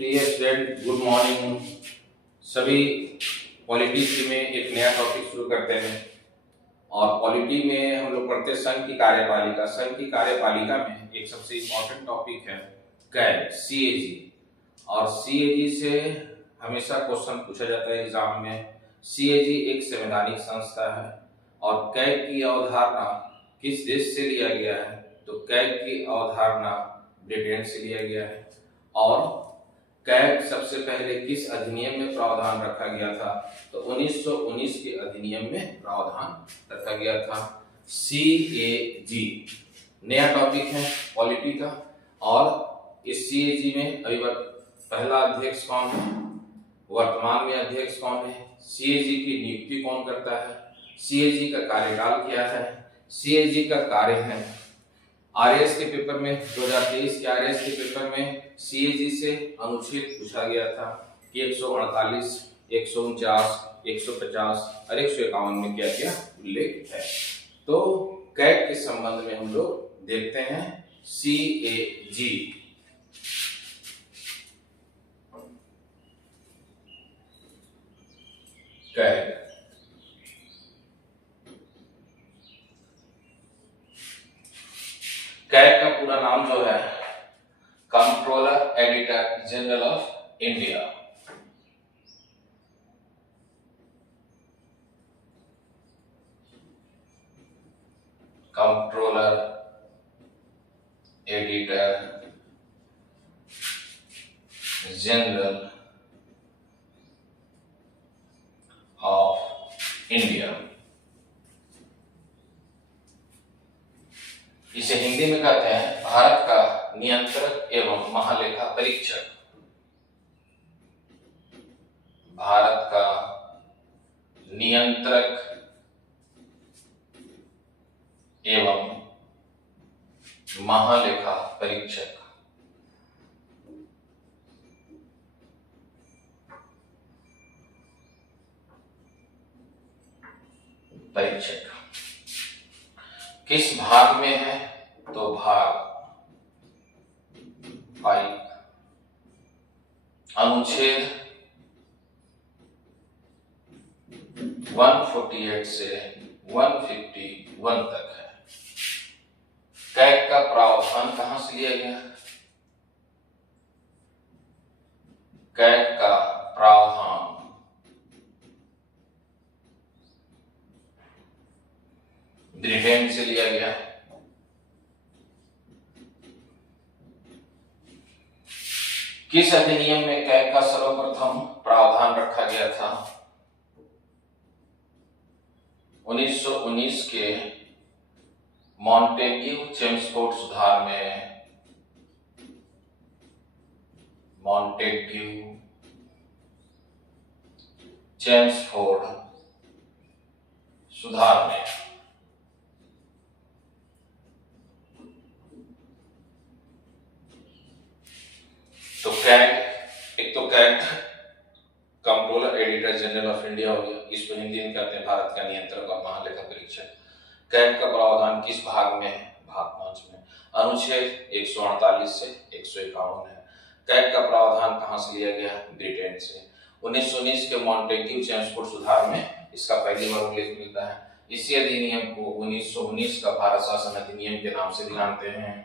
प्रिय student, good morning. सभी polity में एक नया टॉपिक शुरू करते हैं और पॉलिटी में हम लोग पढ़ते हैं संघ की कार्यपालिका। संघ की कार्यपालिका में एक सबसे इम्पोर्टेंट टॉपिक है कैग, सीएजी। और सीएजी से हमेशा क्वेश्चन पूछा जाता है एग्जाम में। सीएजी एक संवैधानिक संस्था है और कैग की अवधारणा किस देश से लिया गया है? तो कैग की अवधारणा ब्रिटेन से लिया गया है। और कैग सबसे पहले किस अधिनियम में प्रावधान रखा गया था? तो 1919 के अधिनियम में प्रावधान रखा गया था। सीएजी नया टॉपिक है पॉलिटी का। और इस सीएजी में अभी पहला अध्यक्ष कौन है, वर्तमान में अध्यक्ष कौन है, सीएजी की नियुक्ति कौन करता है, सीएजी का कार्यकाल क्या है, सीएजी का कार्य है। आरएएस के पेपर में 2023 के आरएएस के पेपर में सीएजी से अनुच्छेद पूछा गया था कि 148, 149, 150 और 151 में क्या क्या उल्लेख है। तो कैग के संबंध में हम लोग देखते हैं सीएजी। कैग कैग का पूरा नाम जो है controller editor general of India. Controller editor general of India. इसे हिंदी में कहते हैं भारत का नियंत्रक एवं महालेखा परीक्षक। भारत का नियंत्रक एवं महालेखा परीक्षक। किस भाग में है? तो भाग 5 अनुच्छेद 148 से 151 तक है। कैग का प्रावधान कहां से लिया गया? कैग का प्रावधान ब्रिटेन से लिया गया। किस अधिनियम में कैग का सर्वप्रथम प्रावधान रखा गया था? 1919 के मॉन्टेग्यू चेम्सफोर्ड सुधार में। मॉन्टेग्यू चेम्सफोर्ड सुधार में तो CAG controller editor general of India हो गया। इसको हिंदी में कहते हैं भारत का नियंत्रक और महालेखा परीक्षक। कैग का प्रावधान किस भाग में है? भाग 5 में। अनुच्छेद 148 से 151 है। कैग का प्रावधान कहां से लिया गया? ब्रिटेन से। 1919 के मॉन्टेग्यू चेम्सफोर्ड सुधार में इसका पहली बार उल्लेख मिलता है। इसी अधिनियम को 1919 का भारत शासन अधिनियम के नाम से भी जानते हैं।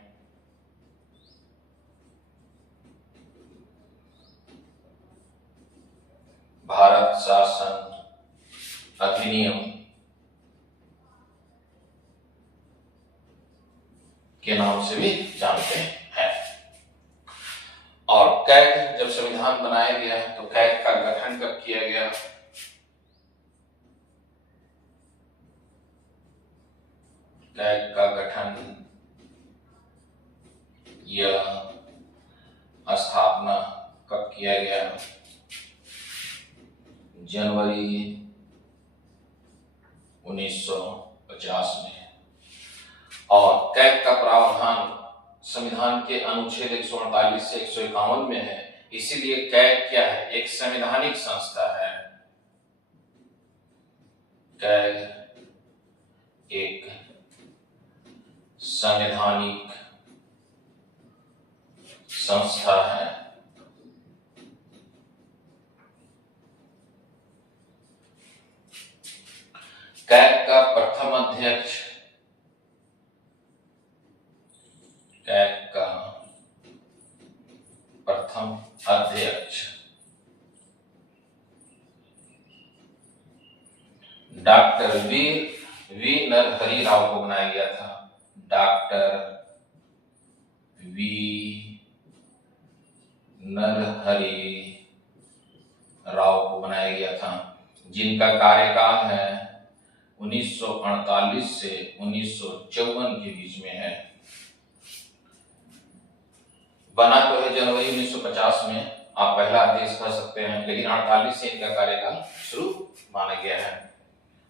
भारत शासन अधिनियम के नाम से भी जानते हैं। और कैग जब संविधान बनाया गया तो कैग का गठन कब किया गया? कैग का गठन या स्थापना कब किया गया? जनवरी 1950 में। और कैग का प्रावधान संविधान के अनुच्छेद 148 से 151 में है। इसीलिए कैग क्या है? एक संवैधानिक संस्था है। कैग एक संवैधानिक संस्था है कैग का प्रथम अध्यक्ष, कैग का प्रथम अध्यक्ष डॉक्टर वी नरहरि राव को बनाया गया था। डॉक्टर वी नरहरि राव को बनाया गया था, जिनका कार्यकाल है 1948 से 1954 के बीच में है। बना तो है जनवरी 1950 में, आप पहला अध्यक्ष कह सकते हैं, लेकिन 48 से इनका कार्यकाल शुरू माना गया है।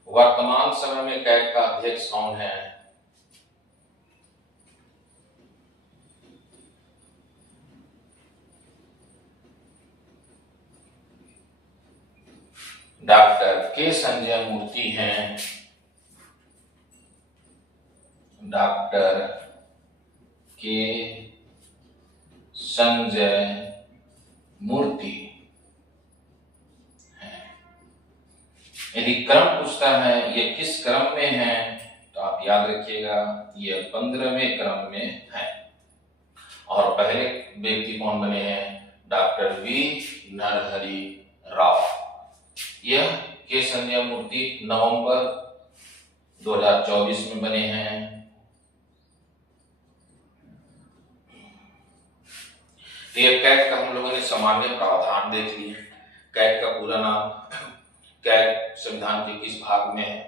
वर्तमान समय में कैग का अध्यक्ष कौन है? डॉक्टर के संजय मूर्ति हैं। डॉक्टर के संजय मूर्ति हैं। यदि क्रम पूछता है ये किस क्रम में है, तो आप याद रखिएगा ये 15वें क्रम में है। और पहले व्यक्ति कौन बने हैं? Doctor V Narahari Rao. यह के संजय मूर्ति नवंबर 2024 में बने हैं। ये कैग का हम लोगों ने सामान्य प्रावधान देख लिए। कैग का पूरा नाम, कैग संविधान के किस भाग में है,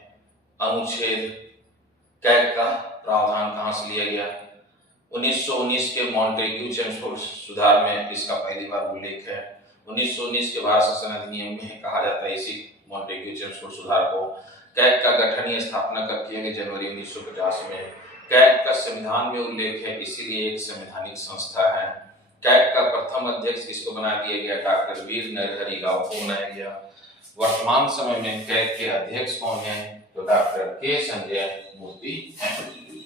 अनुच्छेद, कैग का प्रावधान कहां से लिया गया। 1919 के मॉन्टेग्यू चेम्सफोर्ड सुधार में इसका पहली बार उल्लेख है। 1919 के भारत शासन अधिनियम में कहा जाता है इसी मॉन्टेग्यू चेम्सफोर्ड सुधार को। कैग का गठन या स्थापना कब किया गया? जनवरी 1950 में। कैग का संविधान में उल्लेख है, इसीलिए एक संवैधानिक संस्था है। कैग का प्रथम अध्यक्ष किसको बना दिया गया? डॉक्टर वीर नरहरि राव को बनाया गया। वर्तमान समय में कैग के अध्यक्ष कौन है? तो डॉक्टर के संजय मूर्ति हैं।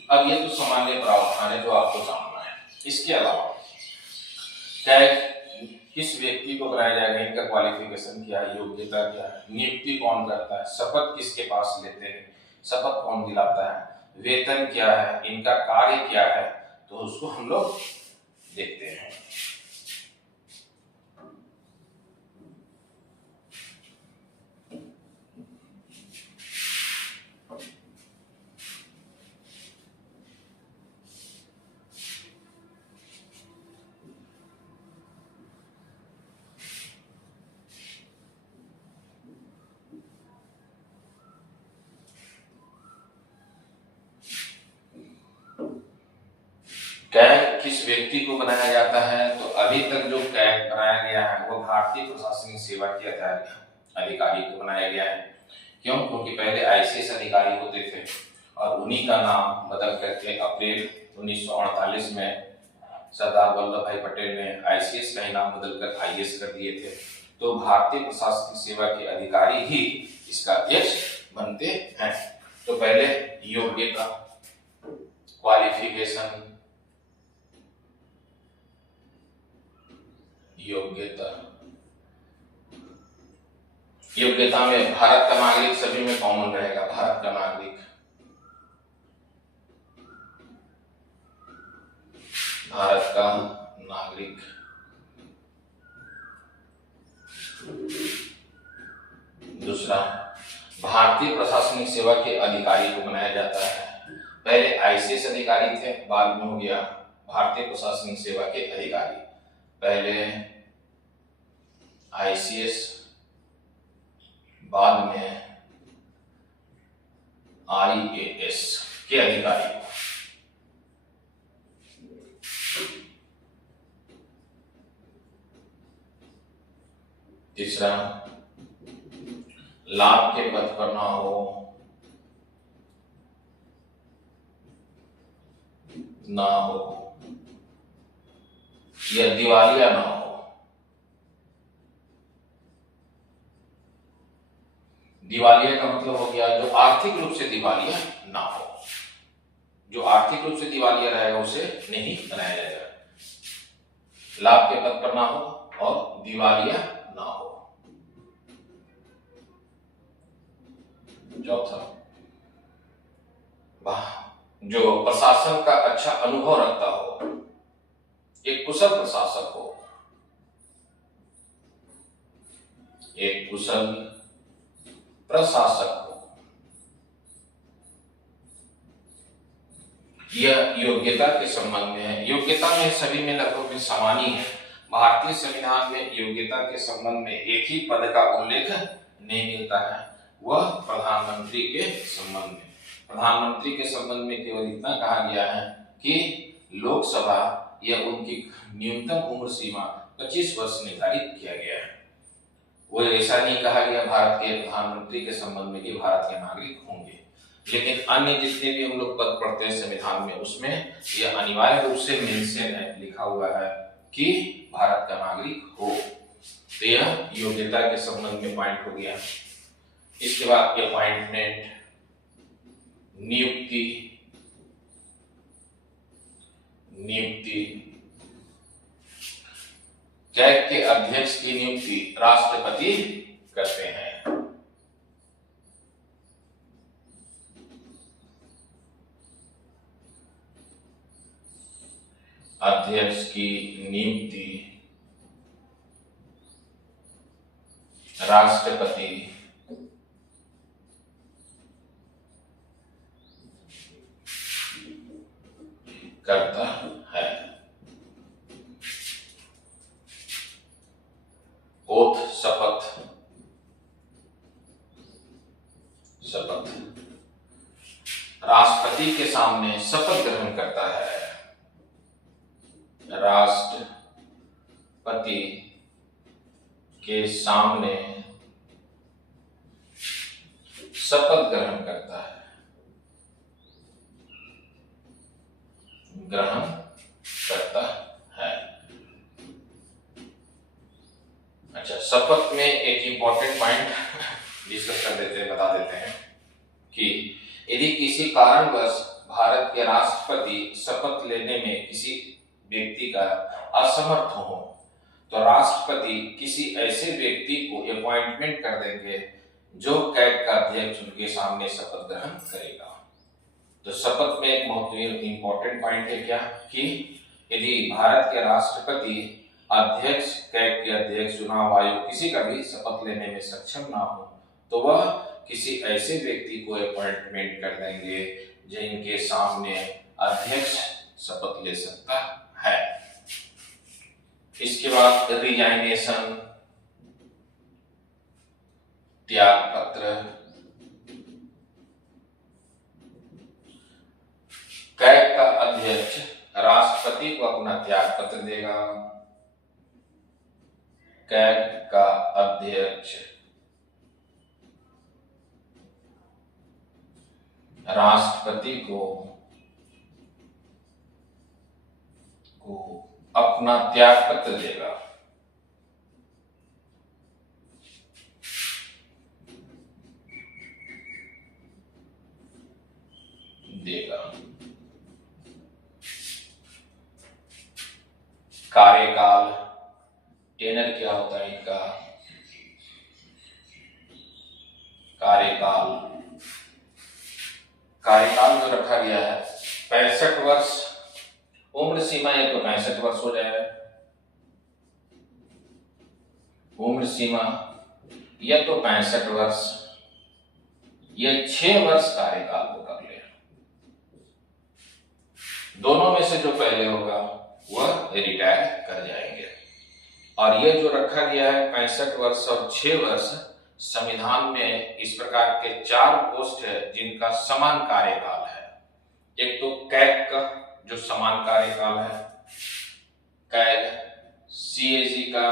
अब ये तो सामान्य प्रावधान है जो आपको जानना है। इसके अलावा कैग किस व्यक्ति को बनाया जाएगा, इनका क्वालिफिकेशन क्या है, योग्यता क्या है, नियुक्ति कौन करता है, शपथ किसके पास लेते हैं, शपथ कौन दिलाता है, वेतन क्या है, इनका कार्य क्या है, तो उसको हम लोग देखते हैं। कैग किस व्यक्ति को बनाया जाता है? तो अभी तक जो कैग बनाया गया है वो भारतीय प्रशासनिक सेवा के अधिकारी को बनाया गया है। क्यों? क्योंकि पहले आईसीएस अधिकारी होते थे और उन्हीं का नाम बदल करके अप्रैल 1948 में सरदार वल्लभ भाई पटेल ने आईसीएस का ही नाम बदलकर आईएएस कर दिए थे। तो भारतीय प्रशासनिक सेवा के अधिकारी ही इसका अध्यक्ष बनते हैं। तो पहले योग्यता, क्वालिफिकेशन, योग्यता में भारत का नागरिक सभी में कॉमन रहेगा। भारत का नागरिक, भारत का नागरिक। दूसरा, भारतीय प्रशासनिक सेवा के अधिकारी को बनाया जाता है। पहले आईसीएस अधिकारी थे, बाद में हो गया भारतीय प्रशासनिक सेवा के अधिकारी। पहले आईसीएस, बाद में आईएएस के अधिकारी। तीसरा, लाभ के पद पर ना हो, या दिवालिया ना हो। दिवालिया का मतलब हो गया जो आर्थिक रूप से दिवालिया ना हो। जो आर्थिक रूप से दिवालिया रहेगा उसे नहीं बनाया जाएगा। लाभ के पद पर ना हो और दिवालिया ना हो। चौथा, जो प्रशासन का अच्छा अनुभव रखता हो, एक कुशल प्रशासक हो, एक कुशल प्रशासक हो। यह योग्यता के संबंध में है। योग्यता में सभी में लगभग समान ही है। भारतीय संविधान में योग्यता के संबंध में एक ही पद का उल्लेख नहीं मिलता है, वह प्रधानमंत्री के संबंध में। प्रधानमंत्री के संबंध में केवल इतना कहा गया है कि लोकसभा या उनकी न्यूनतम उम्र सीमा 25 वर्ष निर्धारित किया गया है। वो ऐसा नहीं कहा गया भारत के प्रधानमंत्री के संबंध में कि भारत के नागरिक होंगे, लेकिन अन्य जितने भी हम लोग पद पढ़ते हैं संविधान में, उसमें यह अनिवार्य रूप से मेंशन है, लिखा हुआ है कि भारत का नागरिक हो। तो यह योग्यता के संबंध में पॉइंट हो गया। इसके बाद अपॉइंटमेंट, नियुक्ति, कैग के अध्यक्ष की नियुक्ति राष्ट्रपति करते हैं। अध्यक्ष की नियुक्ति राष्ट्रपति करता है। ओथ, शपथ राष्ट्रपति के सामने शपथ ग्रहण करता है। राष्ट्रपति के सामने शपथ ग्रहण करता है। अच्छा, शपथ में एक इंपॉर्टेंट पॉइंट डिस्कस कर देते हैं, बता देते हैं कि यदि किसी कारणवश भारत के राष्ट्रपति शपथ लेने में किसी व्यक्ति का असमर्थ हो, तो राष्ट्रपति किसी ऐसे व्यक्ति को अपॉइंटमेंट कर देंगे जो कैग का अध्यक्ष उनके सामने शपथ ग्रहण करेगा। तो शपथ में एक बहुत इंपॉर्टेंट पॉइंट है क्या, कि यदि भारत के राष्ट्रपति अध्यक्ष, कैग के अध्यक्ष, चुनाव आयोग किसी का भी शपथ लेने में सक्षम ना हो, तो वह किसी ऐसे व्यक्ति को अपॉइंटमेंट कर देंगे जिनके सामने अध्यक्ष शपथ ले सकता है। इसके बाद रिजाइनेशन, त्याग पत्र। कैग का अध्यक्ष राष्ट्रपति को अपना त्याग पत्र देगा। कैग का अध्यक्ष राष्ट्रपति को अपना त्याग पत्र देगा। कार्यकाल, टेनर क्या होता है इनका, कार्यकाल जो रखा गया है 65 वर्ष। उम्र सीमा ये तो 65 वर्ष हो जाएगा। उम्र सीमा यह तो 65 वर्ष, यह 6 वर्ष कार्यकाल को कर ले। दोनों में से जो पहले होगा वह रिटायर कर जाएंगे। और यह जो रखा गया है 65 वर्ष और 6 वर्ष, संविधान में इस प्रकार के 4 पोस्ट है जिनका समान कार्यकाल है। एक तो कैग का जो समान कार्यकाल है, कैग सीएजी का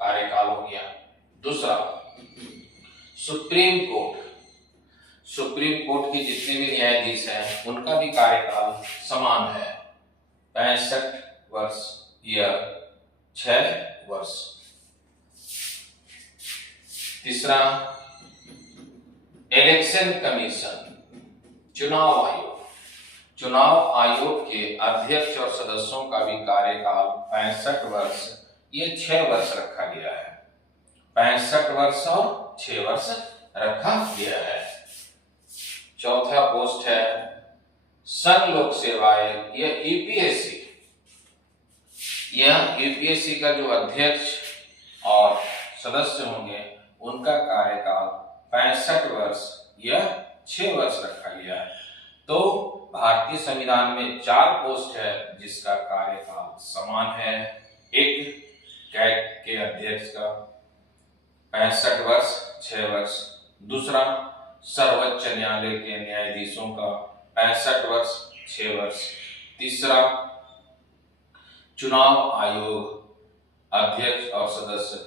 कार्यकाल हो गया। दूसरा सुप्रीम कोर्ट की जितने भी न्यायाधीश हैं उनका भी कार्यकाल समान है, 65 वर्ष या 6 वर्ष। तीसरा इलेक्शन कमीशन, चुनाव आयोग के अध्यक्ष और सदस्यों का भी कार्यकाल 65 वर्ष, ये 6 वर्ष रखा गया है। 65 वर्ष और 6 वर्ष रखा गया है। चौथा पोस्ट है संघ लोक सेवा आयोग या यूपीएससी, यह यूपीएससी का जो अध्यक्ष और सदस्य होंगे उनका कार्यकाल 65 वर्ष या 6 वर्ष रखा गया है। तो भारतीय संविधान में 4 पोस्ट है जिसका कार्यकाल समान है। एक कैग के अध्यक्ष का 65 वर्ष 6 वर्ष, दूसरा सर्वोच्च न्यायालय के न्यायाधीशों का 65 वर्ष 6 वर्ष, तीसरा चुनाव आयोग अध्यक्ष और सदस्य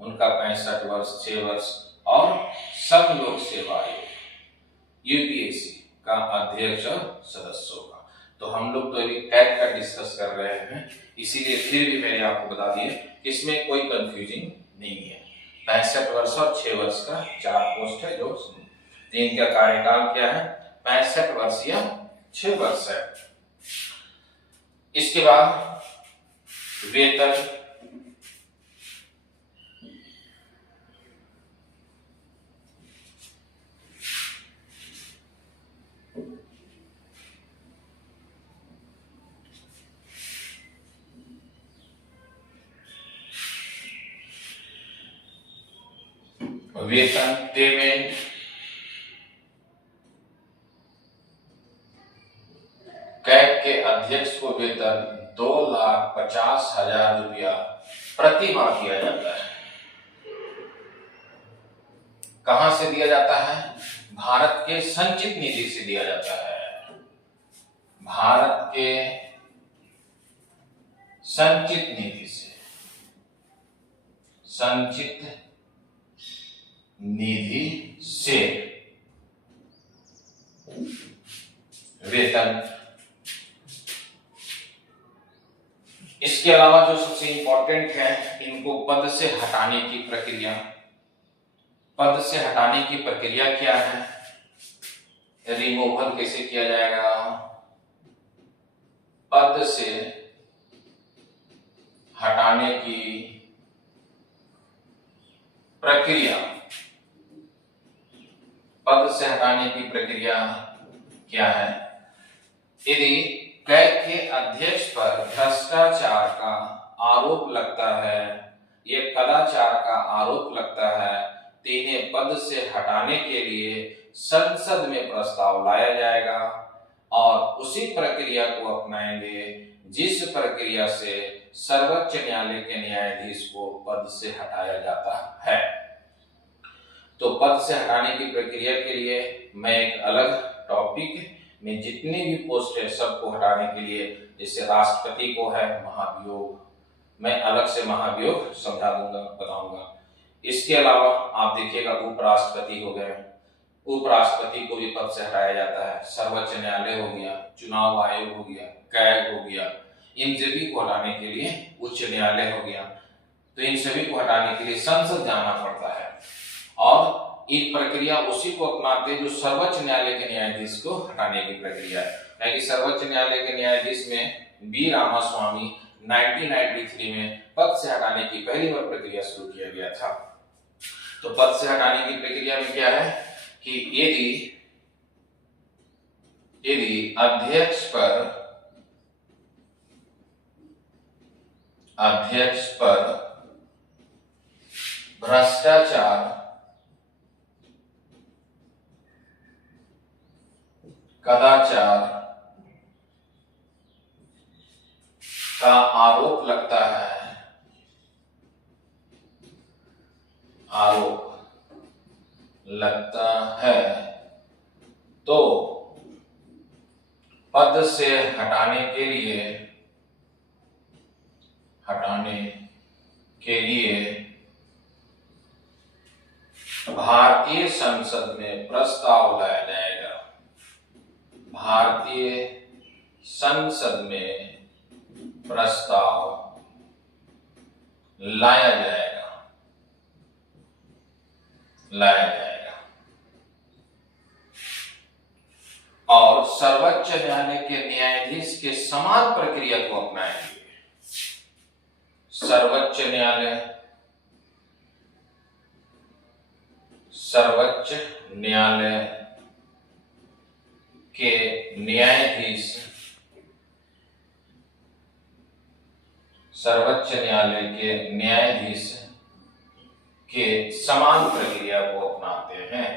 उनका 65 वर्ष 6 वर्ष, और संघ लोक सेवा आयोग यूपीएससी का अध्यक्ष और सदस्यों का। तो हम लोग तो अभी कैग का डिस्कस कर रहे हैं, इसीलिए फिर भी मैंने आपको बता दिया कि इसमें कोई कंफ्यूजिंग नहीं है। 65 वर्ष और 6 वर्ष का 4 पोस्ट है, जो तीन का कार्यकाल क्या है 65 वर्ष या 6 वर्ष है। इसके बाद वेतन, वेतन पेमेंट, कैग के अध्यक्ष को वेतन 2,50,000 रुपया प्रति माह दिया जाता है। कहां से दिया जाता है? भारत के संचित निधि से दिया जाता है। भारत के संचित निधि से, संचित निधि से वेतन। इसके अलावा जो सबसे इंपॉर्टेंट है, इनको पद से हटाने की प्रक्रिया। पद से हटाने की प्रक्रिया क्या है? रिमूवल कैसे किया जाएगा? पद से हटाने की प्रक्रिया, पद से हटाने की प्रक्रिया क्या है? यदि कैग के अध्यक्ष पर भ्रष्टाचार का आरोप लगता है, ये कदाचार का आरोप लगता है, तो इन्हें पद से हटाने के लिए संसद में प्रस्ताव लाया जाएगा और उसी प्रक्रिया को अपनाएंगे जिस प्रक्रिया से सर्वोच्च न्यायालय के न्यायाधीश को पद से हटाया जाता है। तो पद से हटाने की प्रक्रिया के लिए मैं एक अलग टॉपिक में जितनी भी पोस्ट है सबको हटाने के लिए, जैसे राष्ट्रपति को है महाभियोग, मैं अलग से महाभियोग समझा दूंगा, बताऊंगा। इसके अलावा आप देखिएगा उपराष्ट्रपति हो गए, उपराष्ट्रपति को भी पद से हटाया जाता है। सर्वोच्च न्यायालय हो गया, चुनाव आयोग हो गया, कैग हो गया, इन सभी को हटाने के लिए उच्च न्यायालय हो गया। तो इन सभी को हटाने के लिए संसद जाना पड़ता है और एक प्रक्रिया उसी को अपनाते जो सर्वोच्च न्यायालय के न्यायाधीश को हटाने की प्रक्रिया है। कि सर्वोच्च न्यायालय के न्यायाधीश में बी रामास्वामी 1993 में पद से हटाने की पहली बार प्रक्रिया शुरू किया गया था। तो पद से हटाने की प्रक्रिया में क्या है कि यदि अध्यक्ष पर भ्रष्टाचार, कदाचार का आरोप लगता है, तो पद से हटाने के लिए भारतीय संसद में प्रस्ताव लाया जाएगा। भारतीय संसद में प्रस्ताव लाया जाएगा। और सर्वोच्च न्यायालय के न्यायाधीश के समान प्रक्रिया को अपनाएंगे। सर्वोच्च न्यायालय के न्यायाधीश सर्वोच्च न्यायालय के न्यायाधीश के समान प्रक्रिया को अपनाते हैं।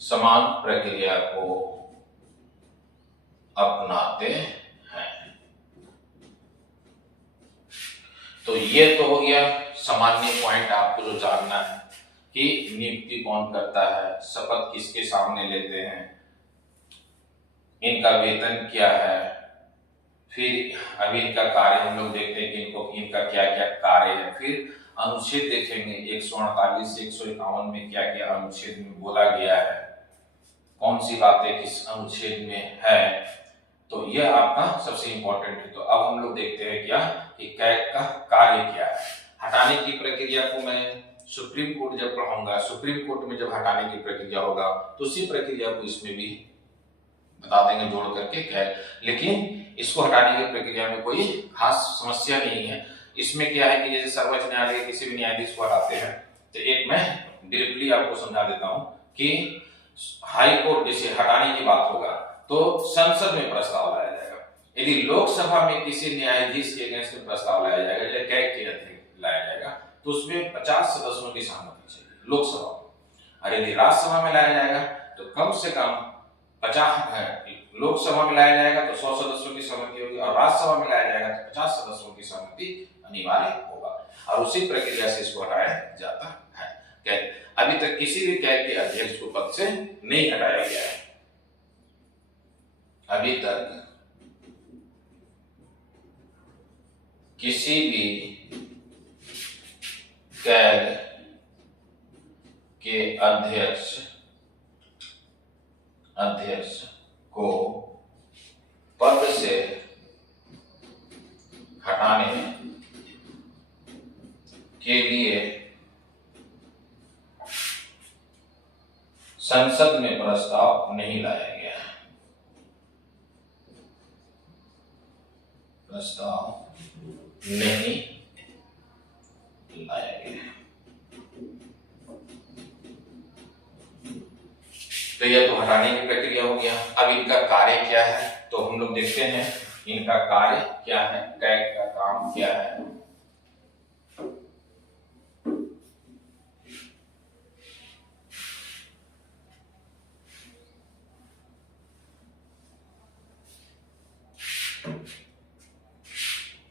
समान प्रक्रिया को अपनाते हैं। तो ये तो हो गया सामान्य पॉइंट आपको जो जानना है कि नियुक्ति कौन करता है, शपथ किसके सामने लेते हैं, इनका वेतन क्या है, फिर अभी इनका कार्य हम लोग देखते हैं कि इनका क्या क्या कार्य है, फिर अनुच्छेद देखेंगे 148 से 151 में क्या क्या अनुच्छेद में बोला गया है, कौन सी बातें किस अनुच्छेद में है। तो यह आपका सबसे इंपॉर्टेंट है। तो अब हम लोग देखते हैं क्या कि कैग का कार्य क्या है। हटाने की प्रक्रिया को मैं सुप्रीम कोर्ट जब पढ़ाऊंगा, सुप्रीम कोर्ट में जब हटाने की प्रक्रिया होगा तो उसी प्रक्रिया को इसमें भी बता देंगे जोड़ करके कैग। लेकिन इसको हटाने की प्रक्रिया में कोई खास समस्या नहीं है। इसमें क्या है कि जैसे सर्वोच्च न्यायालय किसी भी न्यायाधीश को हटाते हैं तो एक मैं डायरेक्टली आपको समझा देता हूं कि हाई कोर्ट जैसे हटाने की बात होगा तो संसद में प्रस्ताव लाया जाएगा। यदि लोकसभा में किसी न्यायाधीश के अगेंस्ट में प्रस्ताव लाया जाएगा या कैग के अधीन लाया जाएगा तो उसमें 50 सदस्यों की सहमति चाहिए लोकसभा में। और यदि राज्यसभा में लाया जाएगा तो कम से कम 50, लोकसभा में लाया जाएगा तो 100 सदस्यों की सहमति होगी और राज्यसभा में लाया जाएगा तो 50 सदस्यों की सहमति अनिवार्य होगा। और उसी प्रक्रिया से इसको हटाया जाता है। कैग अभी तक किसी भी कैग के अध्यक्ष को पद से नहीं हटाया गया है। अभी तक किसी भी कैग के अध्यक्ष को पद से हटाने के लिए संसद में प्रस्ताव नहीं लाया गया है। प्रस्ताव नहीं लाया गया। तो यह तो हटाने की प्रक्रिया हो गया। अब इनका कार्य क्या है तो हम लोग देखते हैं इनका कार्य क्या है, कैग का काम क्या है।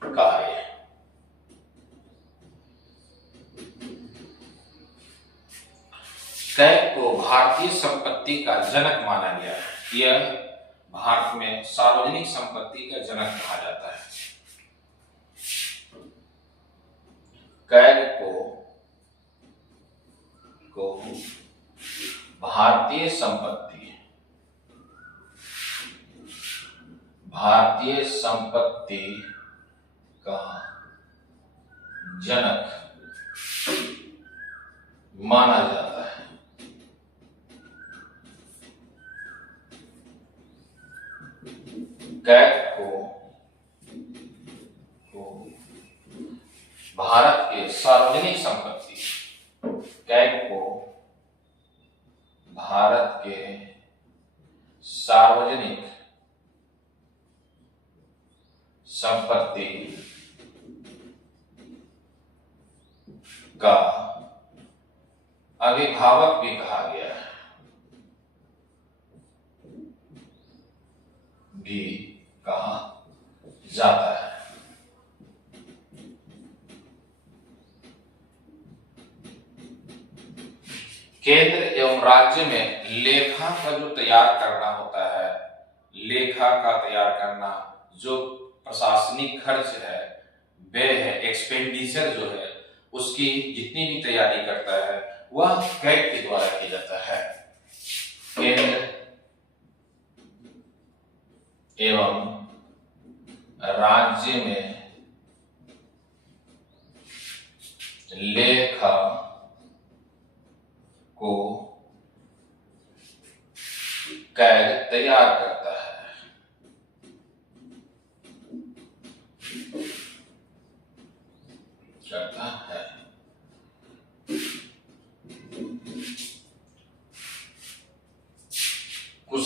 कार्य कैग को भारतीय संपत्ति का जनक माना गया है। यह भारत में सार्वजनिक संपत्ति का जनक कहा जाता है। कैग को भारतीय संपत्ति का जनक माना जाता है। कैग को भारत के सार्वजनिक संपत्ति, कैग को भारत के सार्वजनिक संपत्ति का अभिभावक भी कहा गया है। भी कहा जाता है। केंद्र एवं राज्य में लेखा का जो तैयार करना होता है, लेखा का तैयार करना, जो प्रशासनिक खर्च है, व्यय है, एक्सपेंडिचर जो है, उसकी जितनी भी तैयारी करता है वह कैग के द्वारा किया जाता है। केंद्र एवं राज्य में लेखा को कैग तैयार करता है।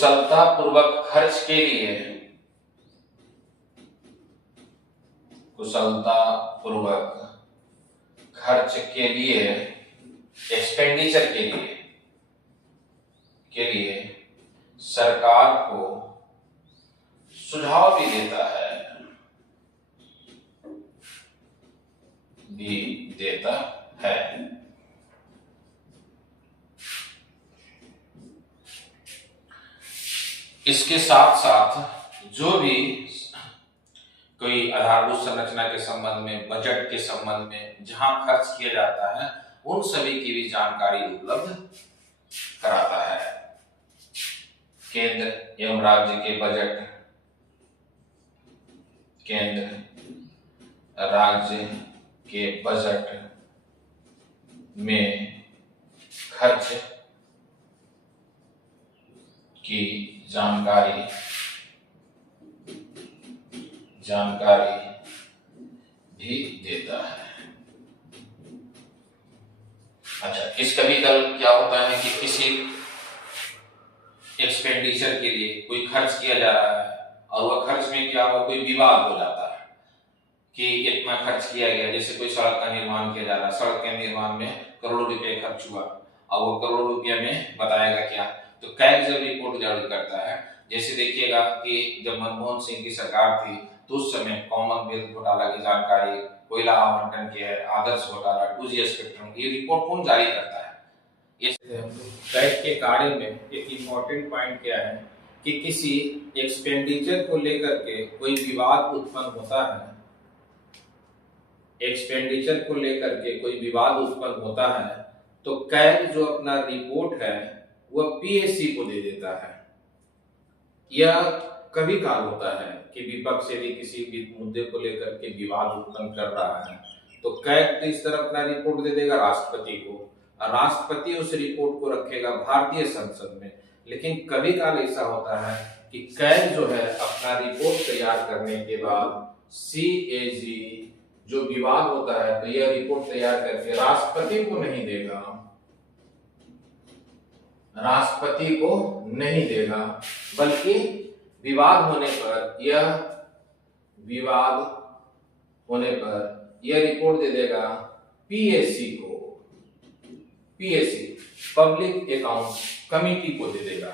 कुशलता पूर्वक खर्च के लिए, कुशलता पूर्वक खर्च के लिए, एक्सपेंडिचर के लिए सरकार को सुझाव भी देता है, इसके साथ साथ जो भी कोई आधारभूत संरचना के संबंध में, बजट के संबंध में जहां खर्च किया जाता है उन सभी की भी जानकारी उपलब्ध कराता है। केंद्र एवं राज्य के बजट, केंद्र राज्य के बजट में खर्च की जानकारी भी देता है। अच्छा, इस कभी कल क्या होता है कि किसी एक्सपेंडिचर के लिए कोई खर्च किया जा रहा है और वह खर्च में क्या हुआ, कोई विवाद हो जाता है कि इतना खर्च किया गया। जैसे कोई सड़क का निर्माण किया जा रहा है, सड़क के निर्माण में करोड़ों रुपए खर्च हुआ और वो करोड़ों रुपया में बताएगा क्या, तो कैग जब रिपोर्ट जारी करता है, जैसे देखिएगा कि जब मनमोहन सिंह की सरकार थी तो उस समय कॉमनवेल्थ घोटाला की जानकारी, कोयला आवंटन के आदर्श घोटाला, 2G स्पेक्ट्रम, ये रिपोर्ट कौन जारी करता है। कैग के कार्य में एक इम्पोर्टेंट पॉइंट क्या है कि किसी एक्सपेंडिचर को लेकर के कोई विवाद उत्पन्न होता है, एक्सपेंडिचर को लेकर के कोई विवाद उत्पन्न होता है तो कैग जो अपना रिपोर्ट है वह पीएससी को दे देता है। यह कभी काल होता है कि विपक्ष यदि किसी भी मुद्दे को लेकर के विवाद उत्पन्न कर रहा है तो कैग तो इस तरह अपना रिपोर्ट दे देगा राष्ट्रपति को, और राष्ट्रपति उस रिपोर्ट को रखेगा भारतीय संसद में। लेकिन कभी काल ऐसा होता है कि कैग जो है अपना रिपोर्ट तैयार करने के बाद सीएजी जो विवाद होता है तो यह रिपोर्ट तैयार करके राष्ट्रपति को नहीं देगा, राष्ट्रपति को नहीं देगा, बल्कि विवाद होने पर यह रिपोर्ट दे देगा पीएससी को, पीएससी पब्लिक अकाउंट कमेटी को दे देगा,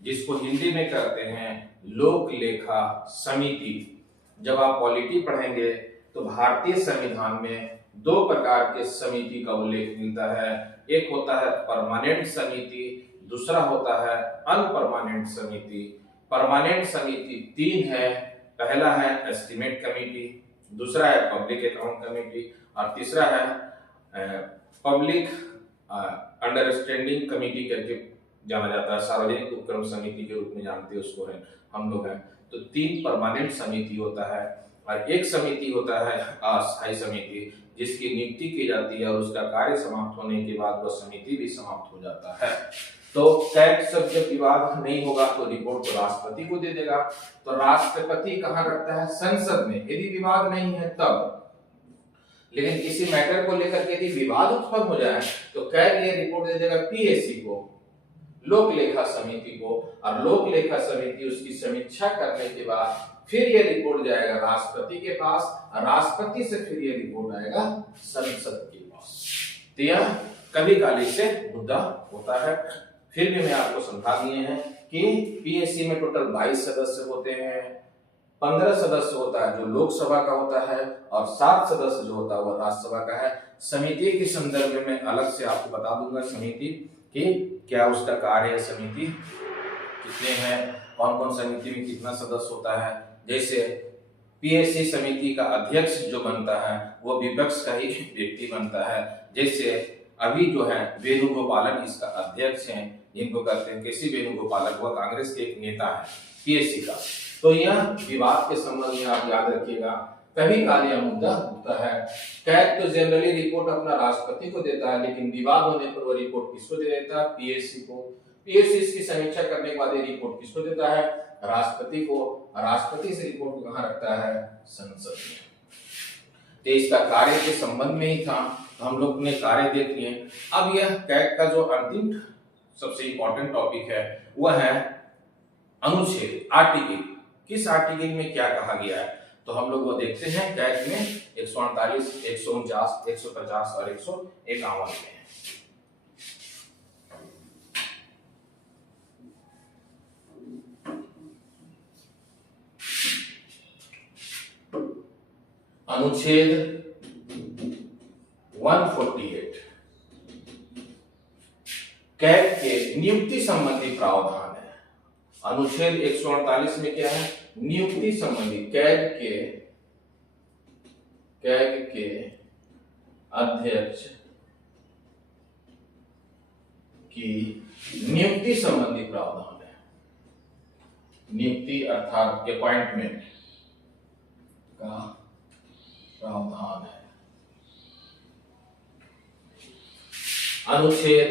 जिसको हिंदी में कहते हैं लोक लेखा समिति। जब आप पॉलिटी पढ़ेंगे तो भारतीय संविधान में दो प्रकार के समिति का उल्लेख मिलता है, एक होता है परमानेंट समिति, दूसरा होता है अनपरमानेंट समिति। परमानेंट समिति तीन है, पहला है एस्टिमेट कमेटी, दूसरा है पब्लिक अकाउंट कमेटी और तीसरा है पब्लिक अंडरस्टैंडिंग कमेटी करके जाना जाता है, सार्वजनिक उपक्रम समिति के रूप में जानते हैं उसको, है हम लोग हैं। तो तीन परमानेंट समिति होता है और एक समिति होता है अस्थायी समिति, जिसकी नियुक्ति की जाती है और उसका कार्य समाप्त होने के बाद वह समिति भी समाप्त हो जाता है। तो कैग सब जब विवाद नहीं होगा तो रिपोर्ट तो राष्ट्रपति को दे देगा, तो राष्ट्रपति कहाँ रखता है, संसद में, यदि विवाद नहीं है तब। लेकिन किसी मैटर को लेकर के यदि विवाद उत्पन्न हो जाए तो कैग ये रिपोर्ट दे देगा पीएससी को, लोक लेखा समिति को, और लोक लेखा समिति उसकी समीक्षा करने के बाद फिर ये रिपोर्ट जाएगा राष्ट्रपति के पास, और राष्ट्रपति से फिर ये रिपोर्ट आएगा संसद के पास। तो यह कभी काल से मुद्दा होता है। फिर भी मैं आपको समझा दिए हैं कि पीएससी में टोटल 22 सदस्य होते हैं, 15 सदस्य होता है जो लोकसभा का होता है और 7 सदस्य जो होता है वह राज्यसभा का है। समिति के संदर्भ में अलग से आपको बता दूंगा समिति कि क्या उसका कार्य, समिति कितने हैं, कौन कौन समिति में कितना सदस्य होता है। जैसे पीएससी समिति का अध्यक्ष जो बनता है वो विपक्ष का ही व्यक्ति बनता है। जैसे अभी जो है वेणुगोपालन इसका अध्यक्ष हैं, जिनको कहते हैं केसी वेणुगोपालन, वह कांग्रेस के एक नेता है पीएससी का। तो यह विवाद के संबंध में आप याद रखिएगा, कभी काल यह मुद्दा होता है। कैग तो जनरली रिपोर्ट अपना राष्ट्रपति को देता है, लेकिन विवाद होने पर वह रिपोर्ट किसको दे देता है, पीएससी को। पीएससी इसकी समीक्षा करने के बाद ये रिपोर्ट किसको देता है, राष्ट्रपति को। राष्ट्रपति से रिपोर्ट को कहाँ रखता है, संसद में। तो इसका कार्य के संबंध में ही था, हम लोग ने कार्य देख लिए। अब यह कैग का जो अंतिम सबसे इंपॉर्टेंट टॉपिक है वह है अनुच्छेद आर्टिकल, किस आर्टिकल में क्या कहा गया है, तो हम लोग वो देखते हैं। कैग में 148, 149, 150 और 151 में है। अनुच्छेद 148 कैग के नियुक्ति संबंधी प्रावधान है। अनुच्छेद 148 में क्या है, नियुक्ति संबंधी, कैग के अध्यक्ष की नियुक्ति संबंधी प्रावधान है। नियुक्ति अर्थात अपॉइंटमेंट का प्रावधान है। अनुच्छेद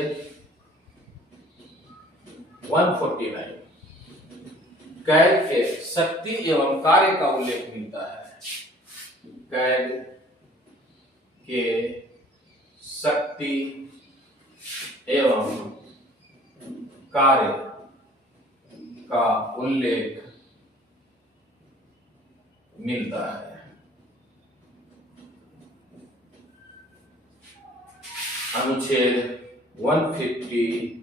149 कैग के शक्ति एवं कार्य का उल्लेख मिलता है। कैग के शक्ति एवं कार्य का उल्लेख मिलता है। अनुच्छेद 150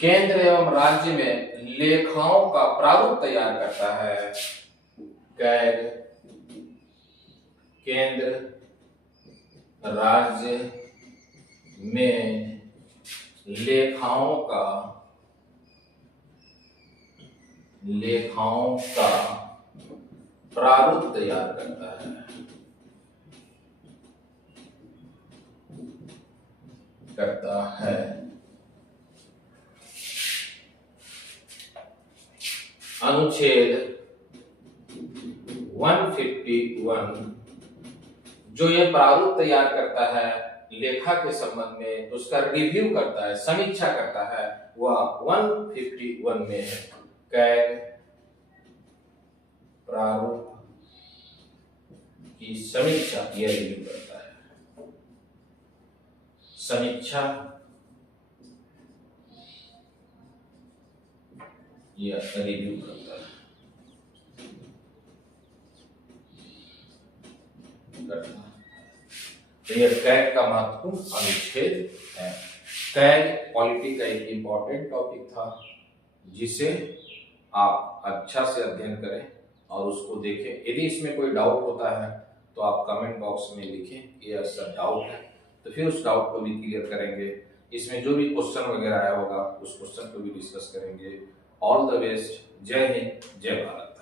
केंद्र एवं राज्य में लेखाओं का प्रारूप तैयार करता है। कैग केंद्र राज्य में लेखाओं का प्रारूप तैयार करता है। अनुच्छेद 151 जो ये प्रारूप तैयार करता है लेखा के संबंध में, उसका रिव्यू करता है, समीक्षा करता है, वह 151 में है। कैग प्रारूप की समीक्षा, यह रिव्यू करता है। समीक्षा या रिव्यू करता है। तो यह कैग का महत्वपूर्ण अनुच्छेद है। कैग पॉलिटी का एक इंपॉर्टेंट टॉपिक था जिसे आप अच्छा से अध्ययन करें और उसको देखें। यदि इसमें कोई डाउट होता है तो आप कमेंट बॉक्स में लिखें कि यह सब डाउट है, तो फिर उस डाउट को भी क्लियर करेंगे। इसमें जो भी क्वेश्चन वगैरह आया होगा उस क्वेश्चन को भी डिस्कस करेंगे। All the best. जय हिंद, जय भारत।